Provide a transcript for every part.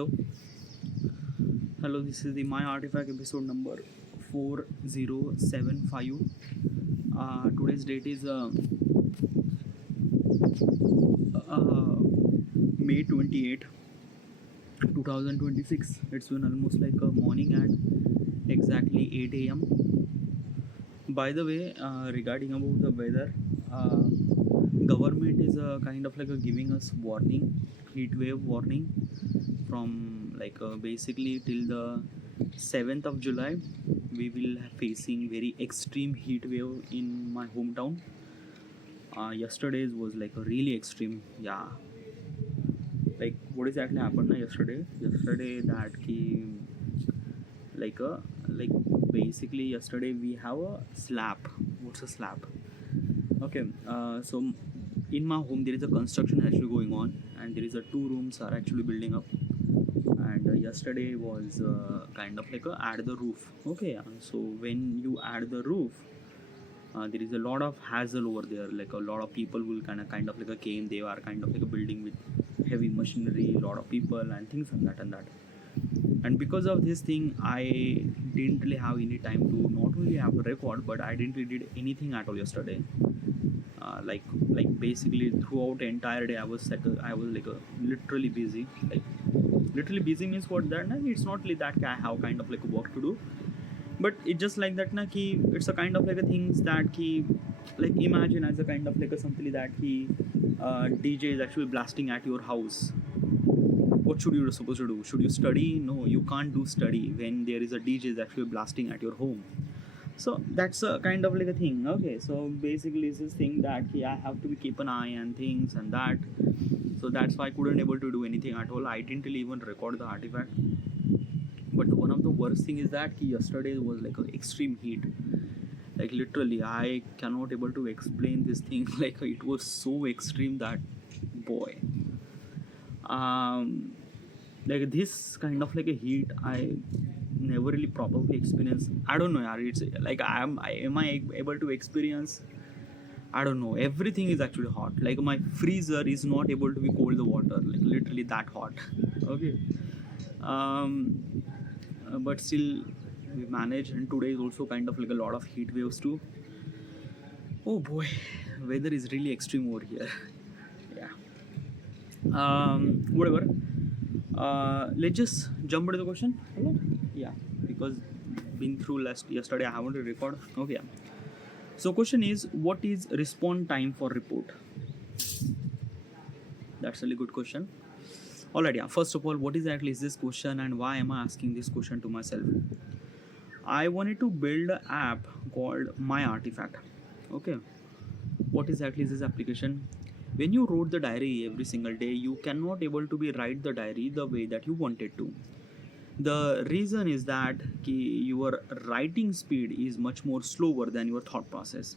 Hello, hello. This is the My Artifact episode number 4075. Today's date is uh, May 28, 2026. It's been almost like a morning at exactly 8 a.m. By the way, regarding about the weather, government is kind of like giving us warning, heat wave warning from basically till the 7th of July. We will facing very extreme heat wave in my hometown. Yesterday's was like a really extreme. Yeah, like what exactly happened na yesterday that ki like a like basically yesterday we have a slap. What's a slap? Okay, so in my home there is a construction actually going on, and there is a two rooms are actually building up. And yesterday was kind of like add the roof. Okay, so when you add the roof, there is a lot of hassle over there. Like a lot of people will kind of like came. They are kind of like a building with heavy machinery, a lot of people and things and that and that. And because of this thing, I didn't really have any time to not only have a record, but I didn't really did anything at all yesterday. Like basically throughout the entire day, I was literally busy. Like literally busy means what that na? It's not like that I have kind of like work to do, but it's just like that na ki it's a kind of like a things that ki like imagine as a kind of like a something that ki DJ is actually blasting at your house. What should you supposed to do? Should you study? No, you can't do study when there is a DJ is actually blasting at your home. So that's a kind of like a thing. Okay, so basically it's this thing that I have to be keep an eye and things and that. So that's why I couldn't able to do anything at all. I didn't really even record the artifact. But one of the worst thing is that yesterday was like an extreme heat. Like literally I cannot able to explain this thing. Like it was so extreme that boy, like this kind of like a heat I never really properly experienced. I don't know, yaar. It's like am I able to experience? I don't know. Everything is actually hot. Like my freezer is not able to be cold the water. Like literally that hot. Okay. But still we manage. And today is also kind of like a lot of heat waves too. Oh boy, weather is really extreme over here. Yeah. Whatever. Let's just jump into the question. Hello? Yeah, because been through yesterday I haven't record. Okay, yeah. So question is, what is response time for report? That's a really good question. Alright, yeah. First of all, what exactly is this question and why am I asking this question to myself? I wanted to build an app called My Artifact. Okay. What exactly is this application? When you wrote the diary every single day, you cannot able to be write the diary the way that you wanted to. The reason is that your writing speed is much more slower than your thought process.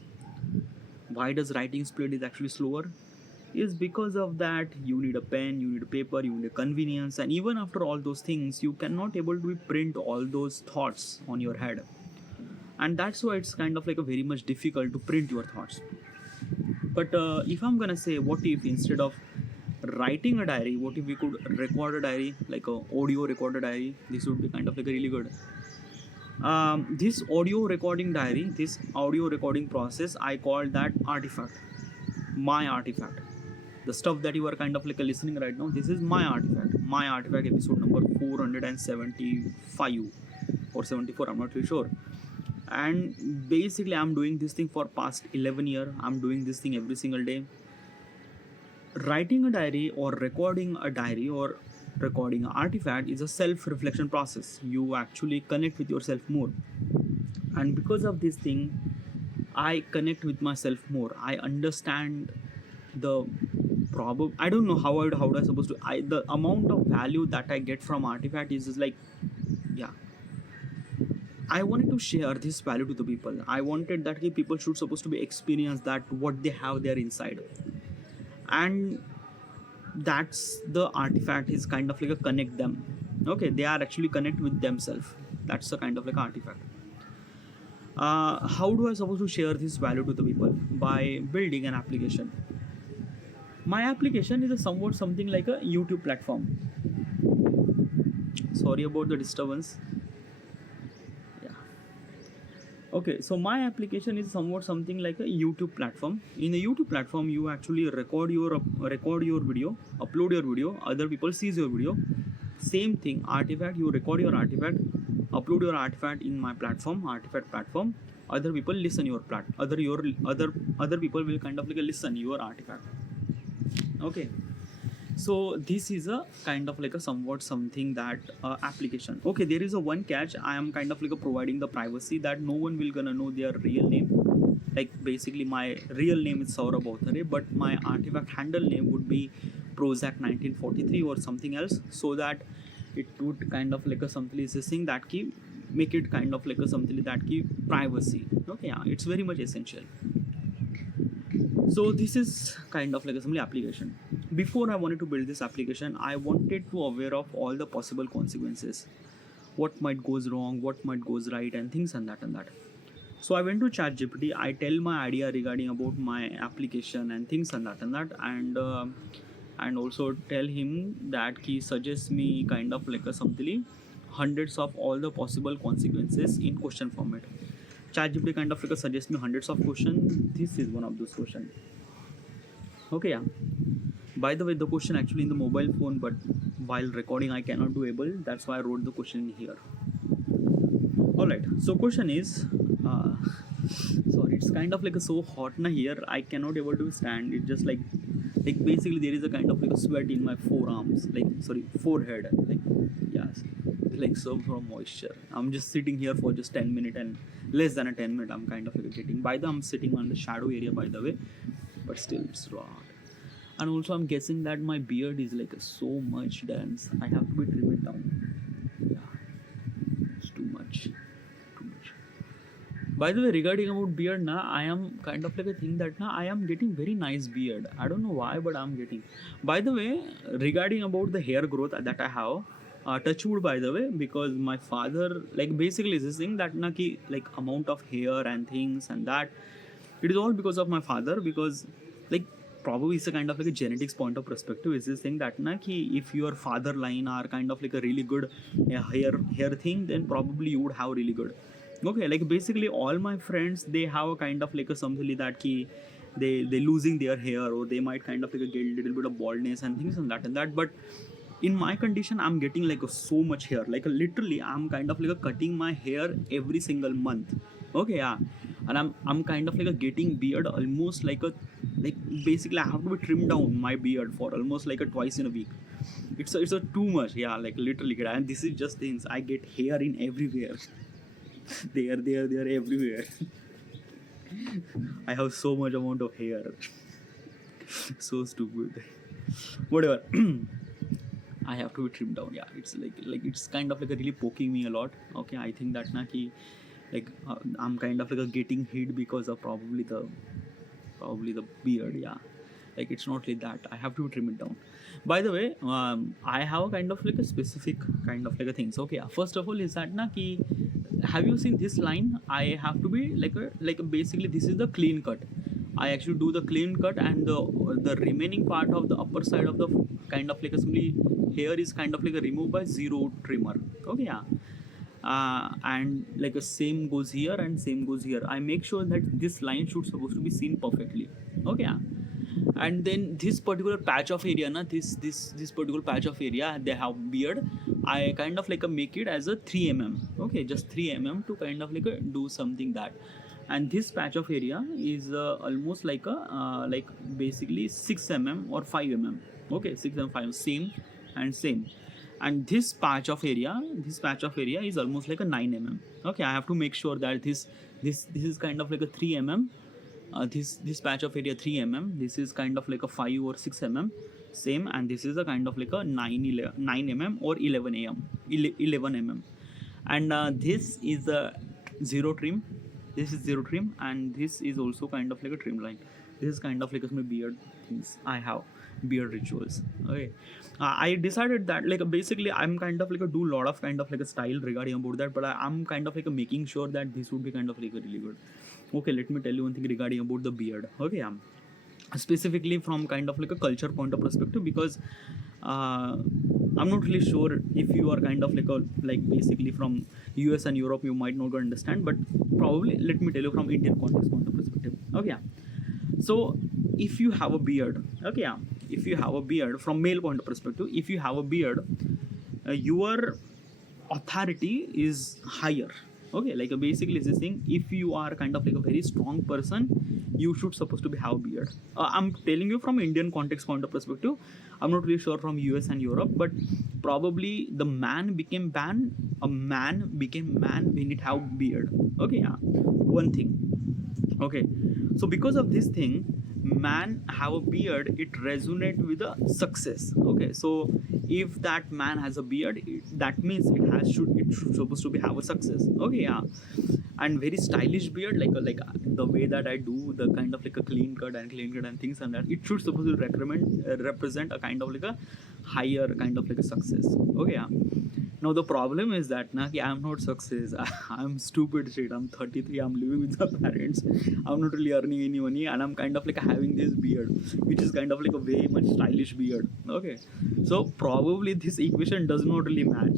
Why does writing speed is actually slower? Is because of that you need a pen, you need a paper, you need a convenience, and even after all those things, you cannot able to print all those thoughts on your head. And that's why it's kind of like a very much difficult to print your thoughts. But if I'm gonna say, what if instead of writing a diary, what if we could record a diary, like a audio record a diary? This would be kind of like a really good. This audio recording diary, this audio recording process, I call that artifact. My artifact. The stuff that you are kind of like listening right now, this is my artifact. My artifact episode number 475 or 74. I'm not really sure. And basically I'm doing this thing for past 11 years. I'm doing this thing every single day. Writing a diary or recording a diary or recording an artifact is a self-reflection process. You actually connect with yourself more, and because of this thing I connect with myself more. I understand the problem. I don't know how do I supposed to the amount of value that I get from artifact is like, yeah, I wanted to share this value to the people. I wanted that people should supposed to be experience that what they have there inside. And that's the artifact is kind of like a connect them. Okay, they are actually connect with themselves. That's a kind of like artifact. How do I supposed to share this value to the people? By building an application. My application is a somewhat something like a YouTube platform. Sorry about the disturbance. Yeah. Okay, so my application is somewhat something like a YouTube platform. In a YouTube platform, you actually record your video, upload your video, other people sees your video. Same thing, artifact. You record your artifact, upload your artifact in my platform, artifact platform. Other people listen your other people will kind of like listen your artifact. Okay, so this is a kind of like a somewhat something that application. Okay, there is a one catch. I am kind of like providing the privacy that no one will gonna know their real name. Like basically my real name is Saurabh Autare, but my artifact handle name would be Prozac 1943 or something else, so that it would kind of like a something is this thing that key make it kind of like a something that key privacy. Okay, yeah, it's very much essential. So this is kind of like a assembly application. Before I wanted to build this application, I wanted to aware of all the possible consequences, what might goes wrong, what might goes right, and things and that and that. So I went to ChatGPT. I tell my idea regarding about my application and things and that and that, and also tell him that he suggests me kind of like a something hundreds of all the possible consequences in question format. ChatGPT kind of like suggests me hundreds of questions. This is one of those questions. Okay, yeah. By the way, the question actually in the mobile phone, but while recording I cannot do able. That's why I wrote the question here. Alright, so question is, sorry, it's kind of like so hot na here. I cannot able to stand. It's just like basically there is a kind of like a sweat in my forearms, like sorry, forehead. Like yes, like so from moisture. I'm just sitting here for just 10 minutes and less than a 10 minute. I'm kind of like getting. By the I'm sitting on the shadow area by the way, but still it's raw. And also I'm guessing that my beard is like so much dense. I have to be trim it down. Yeah, it's too much. By the way, regarding about beard na, I am kind of like a thing that na I am getting very nice beard. I don't know why, but I'm getting. By the way, regarding about the hair growth that I have, touch wood by the way, because my father like basically is this thing that na ki like amount of hair and things and that, it is all because of my father, because like probably it's a kind of like a genetics point of perspective is this thing that na ki if your father line are kind of like a really good hair thing, then probably you would have really good. Okay, like basically all my friends they have a kind of like a something that key they losing their hair, or they might kind of like get a little bit of baldness and things and that, but in my condition I'm getting like so much hair, like literally I'm kind of like cutting my hair every single month. Okay, yeah, and I'm kind of like getting beard almost like basically I have to be trimmed down my beard for almost like twice in a week. It's a too much, yeah, like literally, and this is just things I get hair in everywhere. they are everywhere. I have so much amount of hair. So stupid. Whatever. I have to be trimmed down. Yeah, it's like it's kind of like really poking me a lot. Okay, I think that na ki like I'm kind of like getting hit because of probably the beard. Yeah, like it's not like that. I have to trim it down. By the way, I have a kind of like a specific kind of like a things. Okay, yeah. First of all is that na ki have you seen this line? I have to be like basically this is the clean cut. I actually do the clean cut, and the remaining part of the upper side of the kind of like a simply hair is kind of like a removed by zero trimmer. Okay, yeah. And like a same goes here and same goes here. I make sure that this line should supposed to be seen perfectly. Okay, yeah. And then this particular patch of area na this particular patch of area they have beard, I kind of like make it as a 3 mm. Okay, just 3 mm to kind of like do something that. And this patch of area is almost like a like basically 6 mm or 5 mm. Okay, 6 and 5 same and same. And this patch of area is almost like a 9 mm. Okay, I have to make sure that this is kind of like a 3 mm. This patch of area 3 mm, this is kind of like a 5 or 6 mm same, and this is a kind of like a 9 mm or 11 mm. And this is a zero trim. This is zero trim, and this is also kind of like a trim line. This is kind of like my beard things. I have beard rituals. Okay, I decided that like basically I'm kind of like do lot of kind of like a style regarding about that, but I'm kind of like making sure that this would be kind of like really good. Okay, let me tell you one thing regarding about the beard. Okay, specifically from kind of like a culture point of perspective, because I'm not really sure if you are kind of like basically from US and Europe, you might not understand, but probably let me tell you from Indian context point of perspective. Okay, yeah. So if you have a beard, okay, yeah, if you have a beard from male point of perspective, if you have a beard, your authority is higher. Okay, like basically this thing, if you are kind of like a very strong person, you should supposed to be have beard. I'm telling you from Indian context point of perspective. I'm not really sure from US and Europe, but probably the man became man, a man became man when it have beard. Okay, yeah, one thing. Okay, so because of this thing, man have a beard, it resonate with the success. Okay, so if that man has a beard, that means it should supposed to be have a success. Okay, yeah. And very stylish beard, the way that I do the kind of like a clean cut and things, and that it should supposed to represent a kind of like a higher kind of like a success. Okay, yeah. Now the problem is that na, ki I'm not success. I'm stupid shit. I'm 33. I'm living with my parents. I'm not really earning any money, and I'm kind of like having this beard, which is kind of like a very much stylish beard. Okay, so probably this equation does not really match.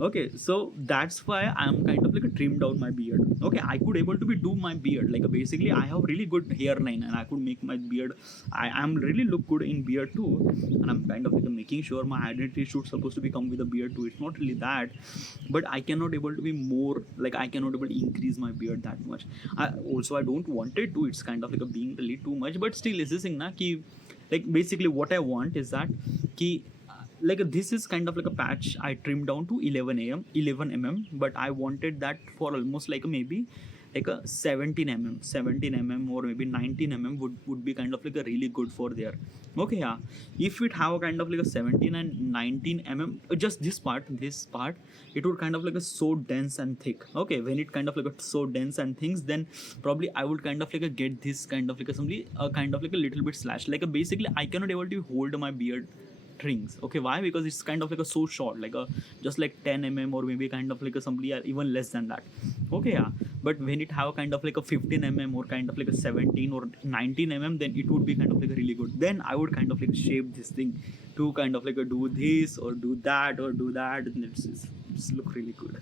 Okay, so that's why I'm kind of like a trimmed down my beard. Okay, I could able to be do my beard like basically I have really good hairline and I could make my beard. I am really look good in beard too, and I'm kind of like making sure my identity should supposed to be come with a beard too. It's not really that, but I cannot able to be more like I cannot able to increase my beard that much. I don't want it to. It's kind of like a being really too much, but still is this thing na ki like basically what I want is that ki like this is kind of like a patch I trimmed down to 11 mm, but I wanted that for almost like a maybe like a 17 mm or maybe 19 mm would be kind of like a really good for there. Okay, yeah, if it have a kind of like a 17 and 19 mm, just this part it would kind of like a so dense and thick. Okay, when it kind of like a so dense and things, then probably I would kind of like a get this kind of like a simply a kind of like a little bit slash like a basically I cannot able to hold my beard rings. Okay, why? Because it's kind of like a so short, like a just like 10 mm or maybe kind of like a somebody even less than that. Okay, yeah, but when it have kind of like a 15 mm or kind of like a 17 or 19 mm, then it would be kind of like a really good. Then I would kind of like shape this thing to kind of like a do this or do that or do that, and it's look really good.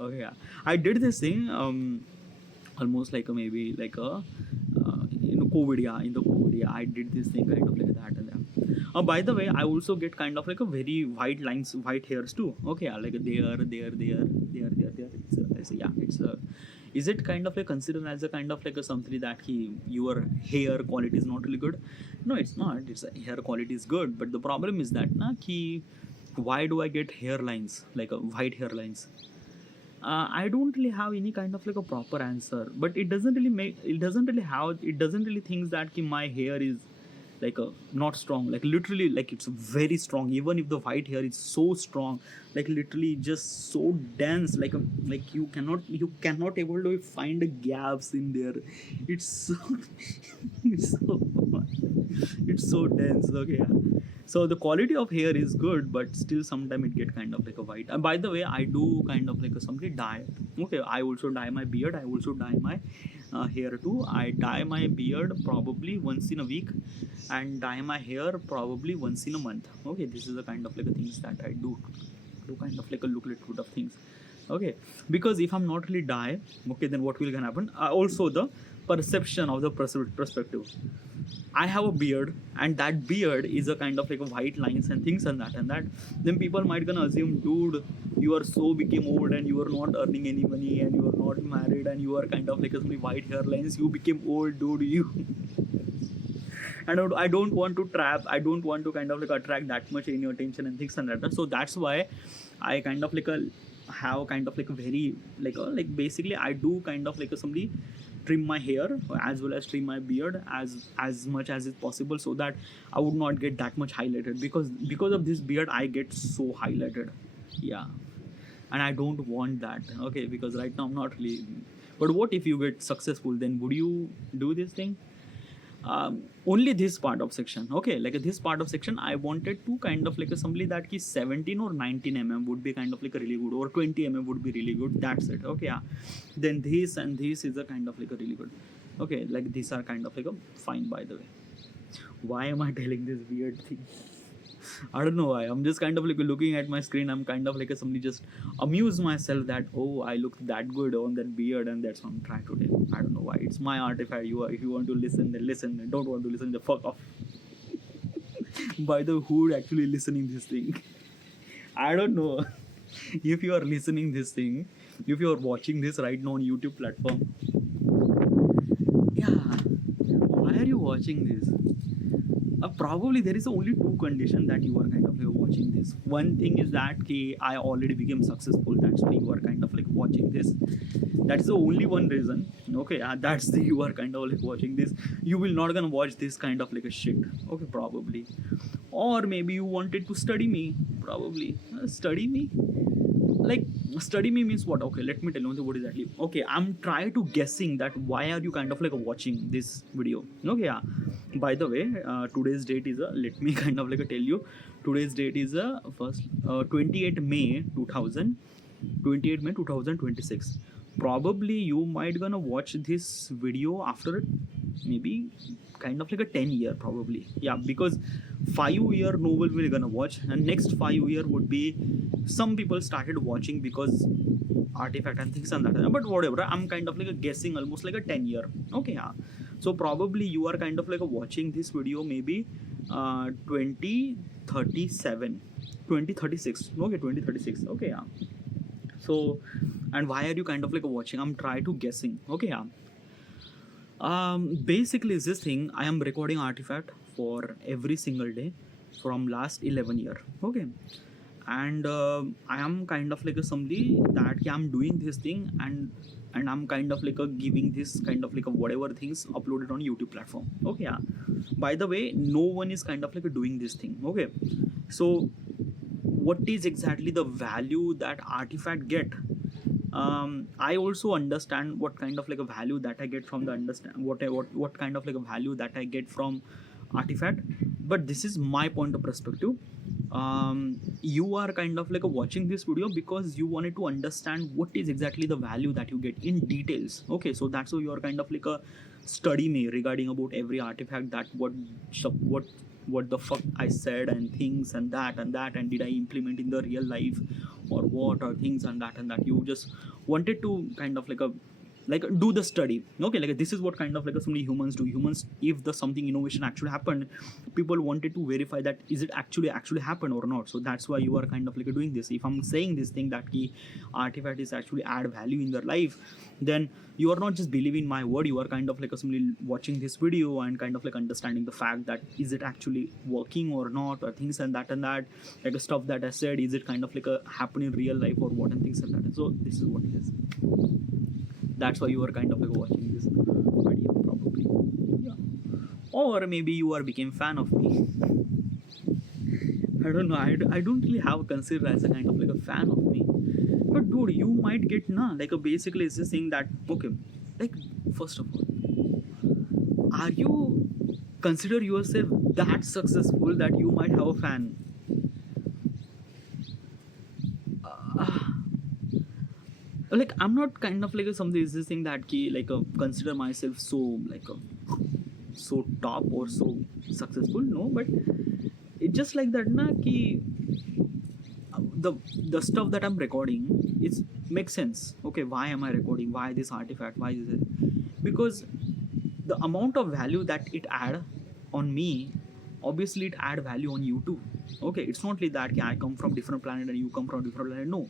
Okay, yeah, I did this thing almost like a maybe like a COVID, yeah, in the COVID, yeah, I did this thing kind of like that and that. By the way, I also get kind of like a very white lines, white hairs too. Okay, yeah, like there. Yeah, it's a. Is it kind of like considered as a kind of like a something that your hair quality is not really good? No, it's not. It's hair quality is good, but the problem is that na ki why do I get hairlines like a white hairlines? I don't really have any kind of like a proper answer, but it doesn't really think that ki my hair is like a not strong, like literally like it's very strong, even if the white hair is so strong, like literally just so dense, like you cannot able to find gaps in there. It's so it's so it's so dense. Okay, yeah. So the quality of hair is good, but still sometimes it get kind of like a white. And by the way, I do kind of like a somebody dye. Okay, I also dye my beard. I also dye my hair too. I dye my beard probably once in a week, and dye my hair probably once in a month. Okay, this is the kind of like a things that I do kind of like a look little bit of things. Okay, because if I'm not really dye, okay, then what will gonna happen? Also the perception of the perspective. I have a beard, and that beard is a kind of like a white lines and things and that. Then people might gonna assume, dude, you are so became old and you are not earning any money and you are not married and you are kind of like a white hairlines. You became old, dude. You. I don't want to trap. I don't want to kind of like attract that much in your attention and things and that. So that's why I kind of like a have kind of like a very like basically I do kind of like a somebody trim my hair as well as trim my beard as much as is possible, so that I would not get that much highlighted, because of this beard I get so highlighted. Yeah, and I don't want that. Okay, because right now I'm not really. But what if you get successful? Then would you do this thing? Only this part of section. Okay, like this part of section I wanted to kind of like somebody that ki 17 or 19 mm would be kind of like a really good, or 20 mm would be really good. That's it. Okay, yeah. Then this and this is a kind of like a really good. Okay, like these are kind of like a fine. By the way, why am I telling this weird thing? I don't know why. I'm just kind of like looking at my screen. I'm kind of like somebody just amuse myself that, oh, I look that good on that beard, and that's what I'm trying to do. I don't know why. It's my artifact. If you want to listen, then listen. Don't want to listen, then fuck off. By the who actually listening this thing? I don't know. If you are listening this thing, if you are watching this right now on YouTube platform, yeah, why are you watching this? Probably there is only two conditions that you are kind of like watching this. One thing is that I already became successful. That's why you are kind of like watching this. That's the only one reason. Okay, that's the you are kind of like watching this. You will not gonna watch this kind of like a shit. Okay, probably. Or maybe you wanted to study me. Probably study me. Like study me means what? Okay, let me tell you what exactly. Okay, I'm trying to guessing that why are you kind of like watching this video. Okay, yeah. By the way, today's date is let me kind of like tell you. Today's date is first 28 May 2000, 28 May 2026. Probably you might gonna watch this video after maybe kind of like a 10 year probably, yeah, because 5 year no one will gonna watch, and next 5 year would be some people started watching because artifact and things and that, but whatever, I'm kind of like a guessing almost like a 10 year. Okay, yeah. So probably you are kind of like a watching this video maybe 2037, 2036. Okay, 2036. Okay, yeah. So, and why are you kind of like watching? I'm trying to guessing. Okay, yeah. Basically is this thing, I am recording artifact for every single day from last 11 year. Okay, and I am kind of like a somebody that I'm doing this thing, and I'm kind of like a giving this kind of like a whatever things uploaded on YouTube platform. Okay, yeah. By the way, no one is kind of like a doing this thing. Okay, so what is exactly the value that artifact get? I also understand what kind of like a value that I get from the understand what kind of like a value that I get from artifact, but this is my point of perspective. You are kind of like a watching this video because you wanted to understand what is exactly the value that you get in details. Okay, so that's why you are kind of like a study me regarding about every artifact, that what the fuck I said and things and that and did I implement in the real life or what, or things and that you just wanted to kind of like a do the study. Okay, like this is what kind of like so many humans do. Humans, if the something innovation actually happened, people wanted to verify that is it actually happened or not. So that's why you are kind of like doing this. If I'm saying this thing that key artifact is actually add value in their life, then you are not just believing my word, you are kind of like simply watching this video and kind of like understanding the fact that is it actually working or not, or things and that like the stuff that I said, is it kind of like a happen in real life or what, and things like that. So this is what it is. That's why you are kind of like watching this video probably, yeah. Or maybe you are became fan of me. I don't know, I don't really have considered as a kind of like a fan of me, but dude, you might get like a basically it's just saying that, okay, like first of all, are you consider yourself that successful that you might have a fan? Like I'm not kind of like something is this thing that key like consider myself so like so top or so successful, no, but it's just like that na ki the stuff that I'm recording, it's makes sense. Okay, why am I recording, why this artifact, why is it? Because the amount of value that it add on me, obviously it add value on you too. Okay, it's not like that I come from different planet and you come from different planet, no.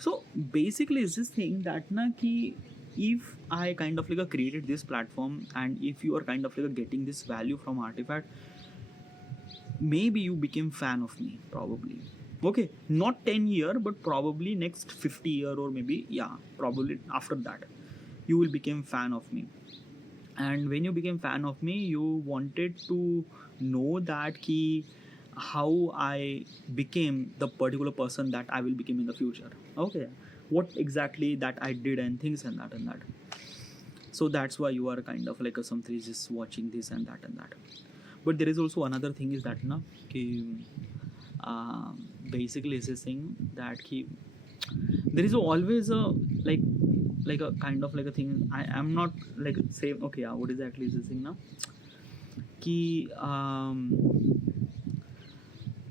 So basically it's this thing that na ki if I kind of like created this platform, and if you are kind of like getting this value from artifact, maybe you became fan of me probably. Okay, not 10 year, but probably next 50 year, or maybe yeah, probably after that you will become fan of me. And when you became fan of me, you wanted to know that key how I became the particular person that I will become in the future. Okay, what exactly that I did and things and that. So that's why you are kind of like a something just watching this and that. But there is also another thing is that na ki, basically is this thing that ki, there is always a like a kind of like a thing. I am not like say okay, yeah, what exactly is this thing now? Ki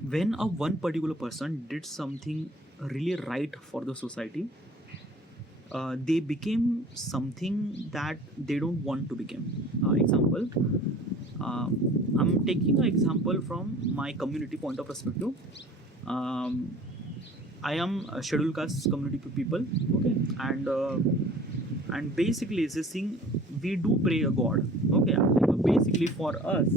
when a one particular person did something really right for the society, they became something that they don't want to become. Example, I'm taking an example from my community point of perspective. um, I am a scheduled caste community people, okay, and basically it's this thing, we do pray a god, okay. Basically for us,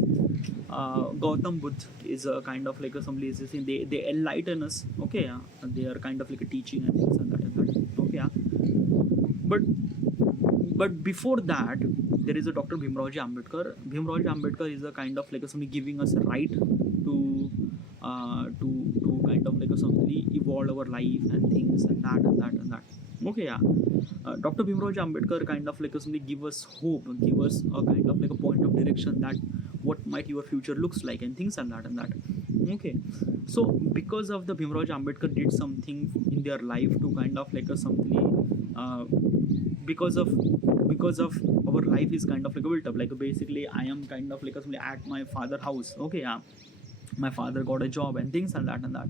Gautam Buddha is a kind of like a somebody is this thing, they enlighten us, okay, yeah. They are kind of like a teaching and things and that, okay, yeah. But before that, there is a Dr. Bhimrao Ambedkar. Bhimrao Ambedkar is a kind of like a somebody giving us a right to to kind of like a somebody evolve our life and things and that and that and that. Okay, yeah. Dr. Bhimrao Ambedkar kind of like a somebody give us hope, give us a kind of like a point of direction that what might your future looks like and things and that and that. Okay, so because of the Bhimrao Ambedkar did something in their life to kind of like a something, because of our life is kind of like a built up, like basically I am kind of like a, at my father house, okay, yeah. My father got a job and things and that.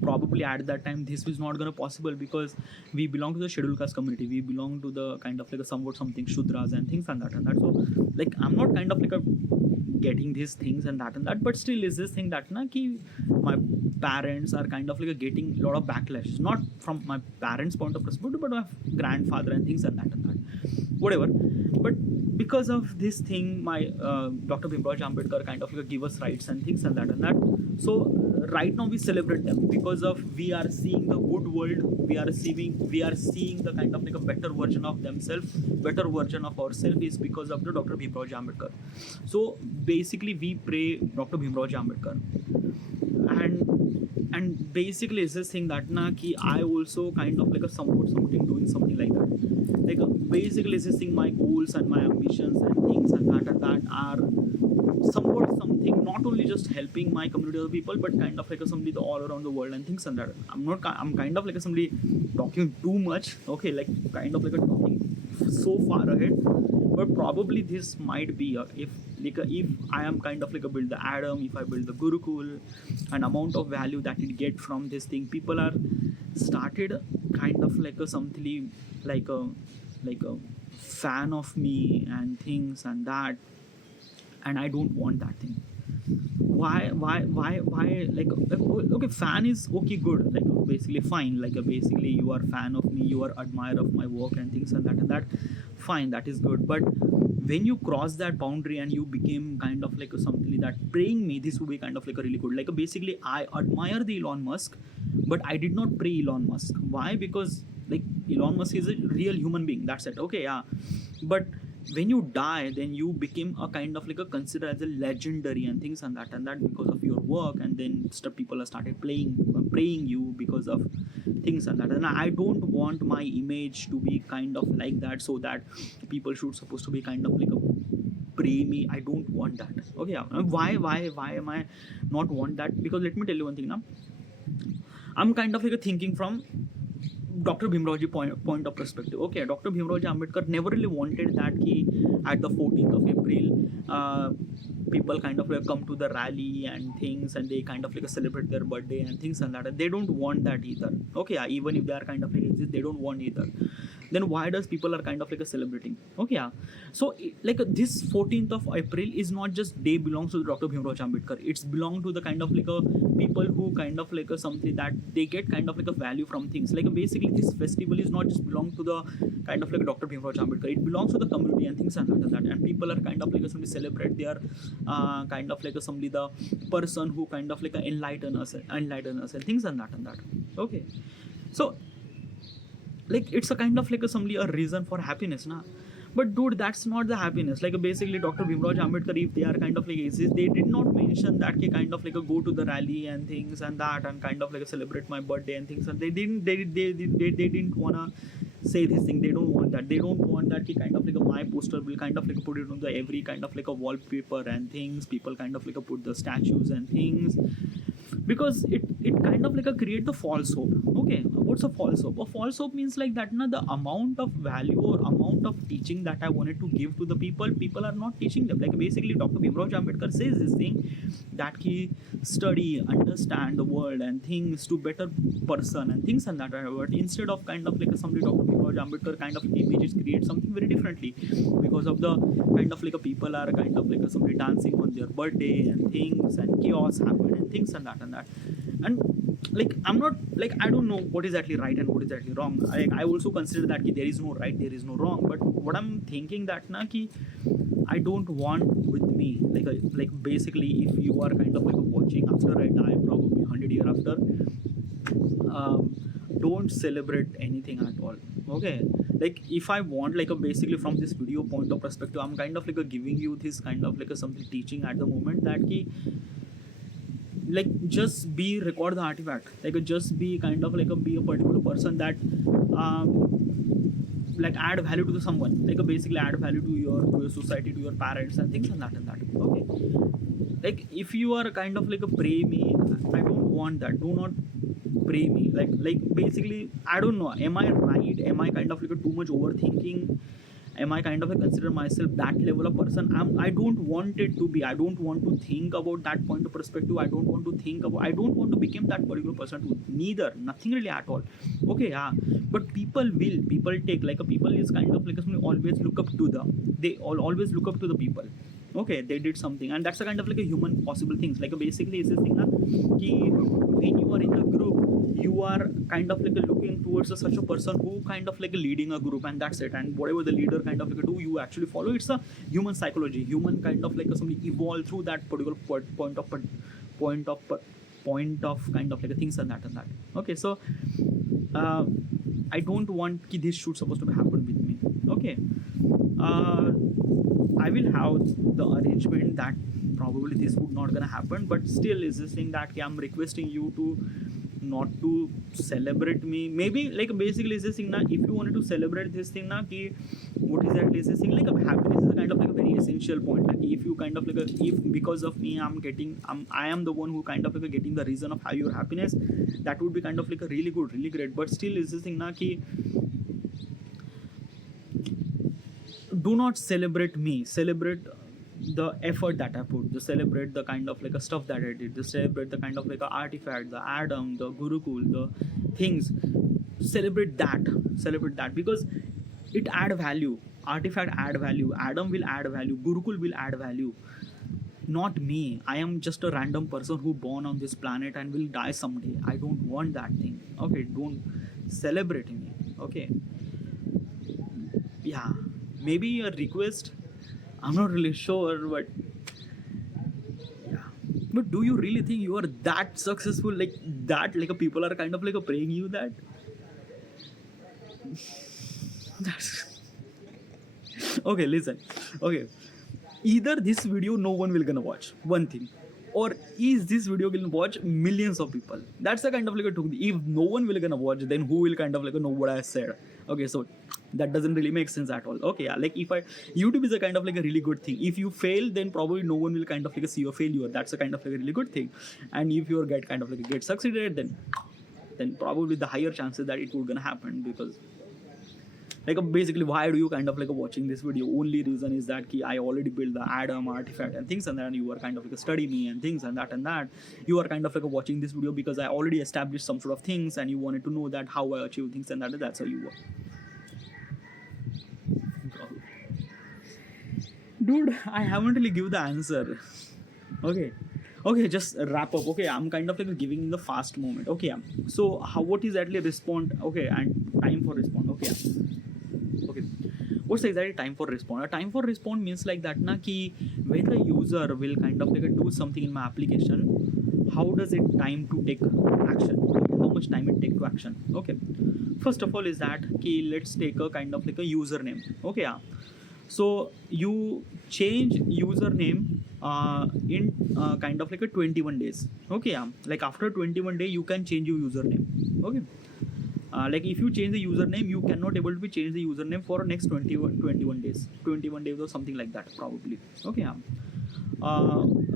Probably at that time this was not gonna possible because we belong to the scheduled caste community, we belong to the kind of like a somewhat something shudras and things and that. So like I'm not kind of like a getting these things and that, but still is this thing that na ki my parents are kind of like a getting a lot of backlash, not from my parents point of perspective but my grandfather and things and that, whatever. But because of this thing, my Dr. Bhimrao Ambedkar kind of like give us rights and things and that. So right now we celebrate them because of we are seeing the good world, we are seeing the kind of like a better version of themselves, better version of ourselves is because of the Dr. Bhimrao Ambedkar. So basically we pray Dr. Bhimrao Ambedkar, and basically it's this thing that na ki I also kind of like a something doing something like that, like basically it's this thing, my goals and my ambitions and things and that are somewhat something not only just helping my community of people but kind of like a somebody all around the world and things and that. I'm kind of like a somebody talking too much, okay, like kind of like a talking so far ahead, but probably this might be if I am kind of like a build the Adam, if I build the Gurukul, an amount of value that it get from this thing, people are started kind of like a something like a fan of me and things and that, and I don't want that thing. Why like okay, fan is okay, good, like basically fine, like basically you are fan of me, you are admirer of my work and things and that, fine, that is good. But when you cross that boundary and you became kind of like something that praying me, this would be kind of like a really good, like basically I admire the Elon Musk, but I did not pray Elon Musk. Why? Because like Elon Musk is a real human being, that's it, okay, yeah. But when you die, then you became a kind of like a considered as a legendary and things and that because of your work, and then people are started praying you because of things and that. And I don't want my image to be kind of like that, so that people should supposed to be kind of like a pray me. I don't want that, okay, yeah. Why am I not want that? Because let me tell you one thing now, I'm kind of like a thinking from Dr. Bhimrao point of perspective. Okay, Dr. Bhimrao Ambedkar never really wanted that ki at the 14th of April, people kind of like come to the rally and things, and they kind of like celebrate their birthday and things and that. They don't want that either. Okay, yeah, even if they are kind of like exist, they don't want either. Then why does people are kind of like celebrating? Okay, yeah. So like this 14th of April is not just day belongs to Dr. Bhimrao Ambedkar. It's belong to the kind of like a people who kind of like a something that they get kind of like a value from things. Like basically this festival is not just belong to the kind of like Dr. Bhimrao Ambedkar. It belongs to the community and things and that. And people are kind of like somebody celebrate their kind of like somebody the person who kind of like enlighten us and things and that. Okay, so like it's a kind of like somebody a reason for happiness, na. But dude, that's not the happiness. Like basically Dr. Bhimrao Ambedkar, if they are kind of like exist, they did not mention that ki kind of like a go to the rally and things and that, and kind of like celebrate my birthday and things, and they didn't wanna say this thing. They don't want that. They don't want that ki kind of like my poster will kind of like put it on the every kind of like a wallpaper and things. People kind of like put the statues and things, because it kind of like create the false hope. Okay, what's a false hope? A false hope means like that na, the amount of value or amount of teaching that I wanted to give to the people are not teaching them. Like basically Dr. Bhimrao Ambedkar says this thing that he study, understand the world and things to better person and things and that. But instead of kind of like somebody Dr. Bhimrao Ambedkar kind of images create something very differently because of the kind of like a people are kind of like somebody dancing on their birthday and things and chaos happen and things and that and that. And like I'm not like I don't know what is actually right and what is actually wrong. I also consider that ki there is no right, there is no wrong. But what I'm thinking that na ki I don't want with me like basically if you are kind of like watching after I die probably 100 years after, don't celebrate anything at all. Okay, like if I want like a basically from this video point of perspective, I'm kind of like a giving you this kind of like a something teaching at the moment that ki like just be record the artifact, like just be kind of like a be a particular person that like add value to the someone, like basically add value to your society, to your parents and things and that and that. Okay, like if you are kind of like a pray me, I don't want that. Do not pray me. Like basically I don't know, am I right, am I kind of like a too much overthinking, am I kind of consider myself that level of person? I don't want it to be. I don't want to think about that point of perspective. I don't want to think about. I don't want to become that particular person too. Neither, nothing really at all. Okay, yeah. But people will. People take like a people is kind of like a, always look up to the. They all always look up to the people. Okay, they did something, and that's a kind of like a human possible things. Like basically, is this thing na, ki when you are in the group, you are kind of like looking towards such a person who kind of like leading a group, and that's it. And whatever the leader kind of like do, you actually follow. It's a human psychology, human kind of like somebody evolve through that particular point of kind of like things and that and that. Okay, so I don't want ki this should supposed to happen with me. Okay, I will have the arrangement that probably this would not gonna happen, but still is this thing that I'm requesting you to not to celebrate me. Maybe like basically is this thing na, if you wanted to celebrate this thing na ki what is that is this thing like happiness is a kind of like a very essential point. Like if you kind of like if because of me I am the one who kind of like getting the reason of how your happiness, that would be kind of like a really good, really great. But still is this thing na ki do not celebrate me, celebrate the effort that I put, to celebrate the kind of like a stuff that I did, to celebrate the kind of like a artifact, the Adam, the Gurukul, the things. Celebrate that because it add value. Artifact add value. Adam will add value. Gurukul will add value. Not me. I am just a random person who born on this planet and will die someday. I don't want that thing. Okay, don't celebrate me. Okay. Yeah. Maybe a request. I'm not really sure, but yeah. But do you really think you are that successful, like that? Like people are kind of like praying you that. That's okay. Listen, okay. Either this video no one will gonna watch, one thing, or is this video gonna watch millions of people? That's the kind of like a took. If no one will gonna watch, then who will kind of like know what I said? Okay, so that doesn't really make sense at all. Okay, yeah, like if YouTube is a kind of like a really good thing. If you fail, then probably no one will kind of like see your failure. That's a kind of like a really good thing. And if you get kind of like get succeeded, then probably the higher chances that it would gonna happen. Because like basically why do you kind of like watching this video? Only reason is that I already built the Adam artifact and things, and then you are kind of like study me and things and that you are kind of like watching this video because I already established some sort of things and you wanted to know that how I achieve things, and that's how you work. Dude, I haven't really give the answer. Okay, just wrap up. Okay, I'm kind of like giving the fast moment. Okay, yeah. So what is actually respond? Okay, and time for respond. Okay, yeah. Okay, what's exactly time for respond? A time for respond means like that na ki when the user will kind of like do something in my application, how does it time to take action? Okay, how much time it take to action? Okay, first of all is that ki let's take a kind of like a username. Okay, yeah. So you change username in kind of like a 21 days. Okay, yeah. Like after 21 days you can change your username. Okay, like if you change the username, you cannot able to be change the username for next 21 days or something like that probably. Okay, yeah.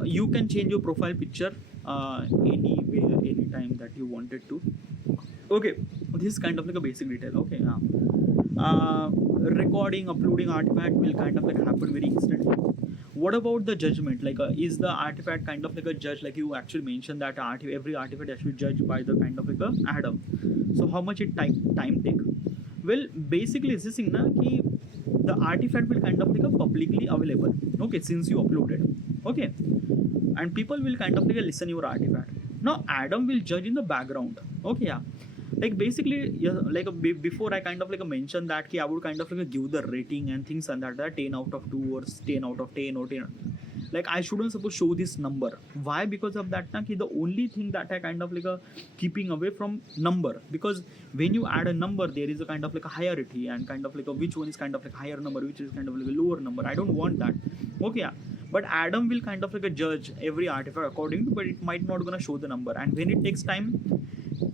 You can change your profile picture anywhere, anytime that you wanted to. Okay, this is kind of like a basic detail. Okay, recording, uploading artifact will kind of like happen very instantly. What about the judgment? Like, is the artifact kind of like a judge? Like you actually mentioned that every artifact actually judged by the kind of like a Adam. So how much it time take? Well, basically it's this thing na ki the artifact will kind of like a publicly available. Okay, since you uploaded. Okay, and people will kind of like listen your artifact. Now Adam will judge in the background. Okay, yeah, like basically, yeah, like before I kind of like mentioned that I would kind of like give the rating and things and that 10 out of 2 or 10 out of 10 or 10, like I shouldn't suppose show this number. Why? Because of that na, ki the only thing that I kind of like keeping away from number, because when you add a number there is a kind of like a hierarchy and kind of like which one is kind of like higher number, which is kind of like a lower number. I don't want that. Okay, yeah, but Adam will kind of like judge every artifact according to, but it might not gonna show the number. And when it takes time,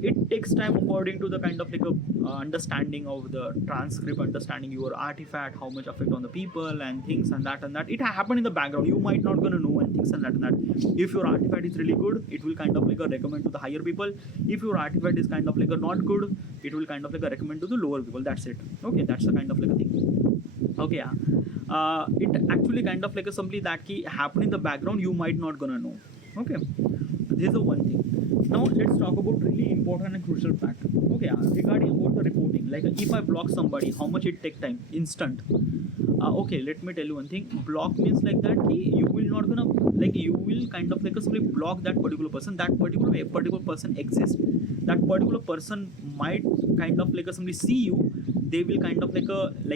it takes time according to the kind of like a understanding of the transcript, understanding your artifact, how much effect on the people and things and that it happened in the background, you might not gonna know, and things and that. If your artifact is really good, it will kind of like recommend to the higher people. If your artifact is kind of like not good, it will kind of like recommend to the lower people. That's it. Okay, that's the kind of like a thing. Okay, yeah, it actually kind of like a simply that key happen in the background, you might not gonna know. Okay, this is the one thing. Now let's talk about really important and crucial fact. Okay, regarding about the reporting, like if I block somebody, how much it take time? Instant. Okay, let me tell you one thing. Block means like that ki you will not gonna, like you will kind of like simply block that particular person. That particular person exists. That particular person might kind of like somebody see you. They will kind of like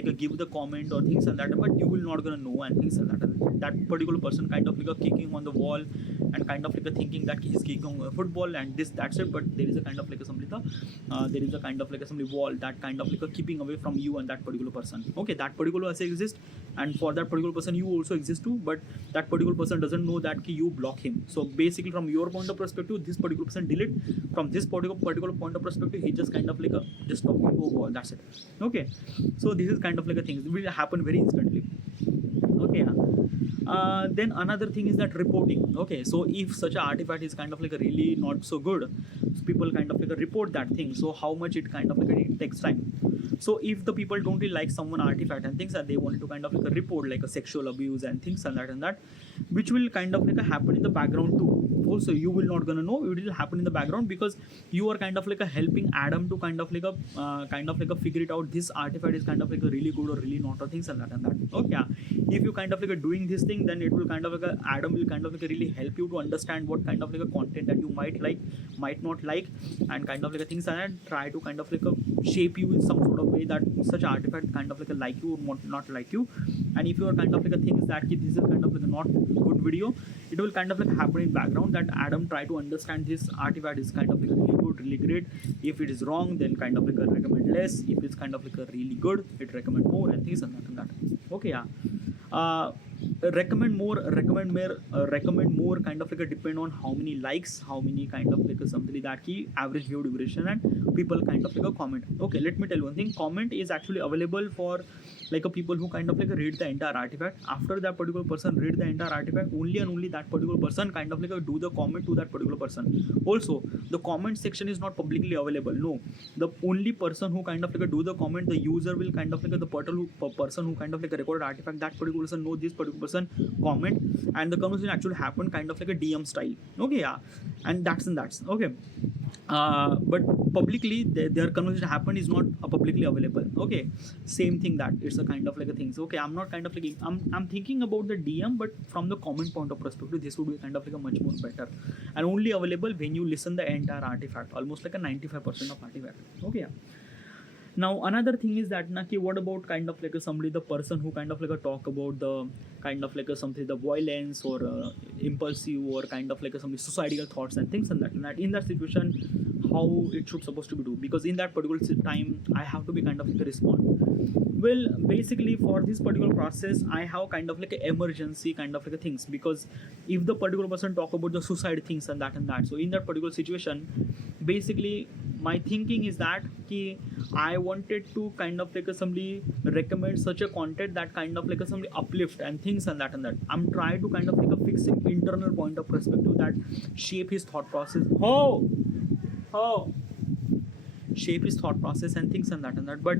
a give the comment or things and that, but you will not gonna know and things and that. That particular person kind of like a kicking on the wall and kind of like a thinking that he's kicking on a football and this that's it. But there is a kind of like a somebody there is a kind of like a somebody wall that kind of like a keeping away from you and that particular person. Okay, that particular person exists, and for that particular person you also exist too, but that particular person doesn't know that you block him. So basically from your point of perspective, this particular person delete. From this particular point of perspective, he just kind of like just talking to a wall. That's it. Okay, so this is kind of like a thing. It will happen very instantly. Okay, yeah. Then another thing is that reporting. Okay, so if such an artifact is kind of like a really not so good, so people kind of like a report that thing. So how much it kind of like it takes time. So if the people don't really like someone artifact and things that they want to kind of like a report like a sexual abuse and things and that, which will kind of like a happen in the background too. Also, you will not gonna know, it will happen in the background because you are kind of like a helping Adam to kind of like a figure it out. This artifact is kind of like a really good or really not or things and that. Okay, yeah. If you kind of like a doing this thing, then it will kind of like a Adam will kind of like a really help you to understand what kind of like a content that you might like, might not like, and kind of like a things and try to kind of like a shape you in some sort of way that such artifact kind of like a like you or not like you. And if you are kind of like a things that this is kind of like a not good video, it will kind of like happen in background that Adam try to understand this artifact is kind of like a really good, really great. If it is wrong, then kind of like a recommend less. If it's kind of like a really good, it recommend more and things and that. Okay, yeah. Recommend more kind of like a depend on how many likes, how many kind of like a something that key average view duration and people kind of like a comment. Okay, let me tell you one thing. Comment is actually available for like a people who kind of like read the entire artifact. After that particular person read the entire artifact, only and only that particular person kind of like do the comment to that particular person. Also, the comment section is not publicly available. No, the only person who kind of like do the comment, the user will kind of like the person who kind of like recorded artifact, that particular person know this particular person comment, and the conversation actually happened kind of like a DM style. Okay, yeah, and that's okay. But publicly their conversation happened is not publicly available. Okay, same thing that it's a kind of like a thing. So okay, I'm not kind of like I'm thinking about the DM, but from the comment point of perspective, this would be kind of like a much more better, and only available when you listen the entire artifact, almost like a 95% of artifact. Okay, yeah. Now another thing is that Naki, what about kind of like a somebody, the person who kind of like a talk about the kind of like a something, the violence or impulsive or kind of like a somebody suicidal thoughts and things and that in that situation, how it should supposed to be do, because in that particular time I have to be kind of like a respond. Well, basically for this particular process I have kind of like an emergency kind of like a things, because if the particular person talk about the suicide things and that, so in that particular situation basically my thinking is that ki I wanted to kind of like somebody recommend such a content that kind of like somebody uplift and things and that. I'm trying to kind of like a fix him internal point of perspective that shape his thought process. Oh, shape his thought process and things and that. But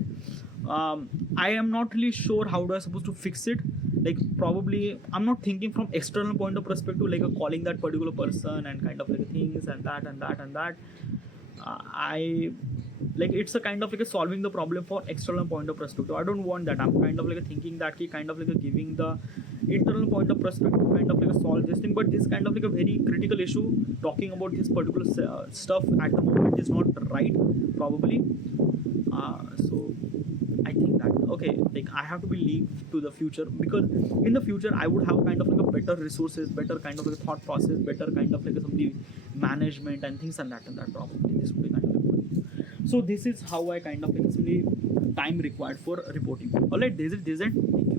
I am not really sure how do I supposed to fix it. Like probably I'm not thinking from external point of perspective, like calling that particular person and kind of like things and that. I like it's a kind of like a solving the problem for external point of perspective. I don't want that. I'm kind of like a thinking that he kind of like a giving the internal point of perspective kind of like a solve this thing. But this kind of like a very critical issue talking about this particular stuff at the moment is not right probably. So I think that okay, like I have to be linked to the future because in the future I would have kind of like a better resources, better kind of like a thought process, better kind of like a somebody management and things and that probably this would be kind of like so this is how I kind of like simply time required for reporting. Alright, this is it. Thank you.